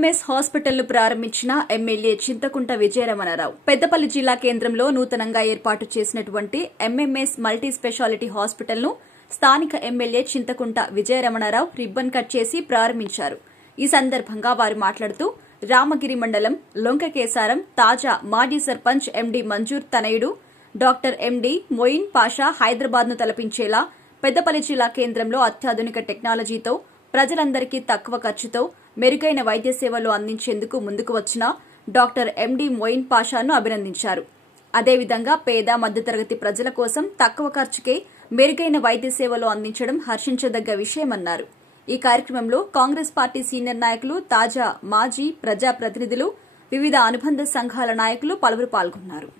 MMS hospital ను ప్రారంభించిన MLA Chintakunta Vijaya Ramana Rao Peddapalli జిల్లా కేంద్రంలో నూతనంగా ఏర్పాటు చేసినటువంటి ఎంఎంఎస్ మల్టీ స్పెషాలిటీ హాస్పిటల్ ను స్థానిక MLA Chintakunta Vijaya Ramana Rao ribbon cut చేసి ప్రారంభించారు. ఈ సందర్భంగా వారు మాట్లాడుతూ రామగిరి మండలం లొంకకేసారం తాజా మాజీ సర్పంచ్ ఎండీ మంజూర్ తనయుడు డాక్టర్ ఎండీ మొయిన్ పాషా హైదరాబాద్ ను తలపించేలా పెద్దపల్లి జిల్లా కేంద్రంలో అత్యాధునిక టెక్నాలజీతో ప్రజలందరికీ తక్కువ ఖర్చుతో మెరుగైన వైద్య సేవలు అందించేందుకు ముందుకు వచ్చిన డాక్టర్ ఎండీ మొయిన్ పాషాను అభినందించారు. అదేవిధంగా పేద మధ్యతరగతి ప్రజల కోసం తక్కువ ఖర్చుకే మెరుగైన వైద్య సేవలు అందించడం హర్షించదగ్గ విషయమన్నారు. ఈ కార్యక్రమంలో కాంగ్రెస్ పార్టీ సీనియర్ నాయకులు, తాజా మాజీ ప్రజాప్రతినిధులు, వివిధ అనుబంధ సంఘాల నాయకులు పలువురు పాల్గొన్నారు.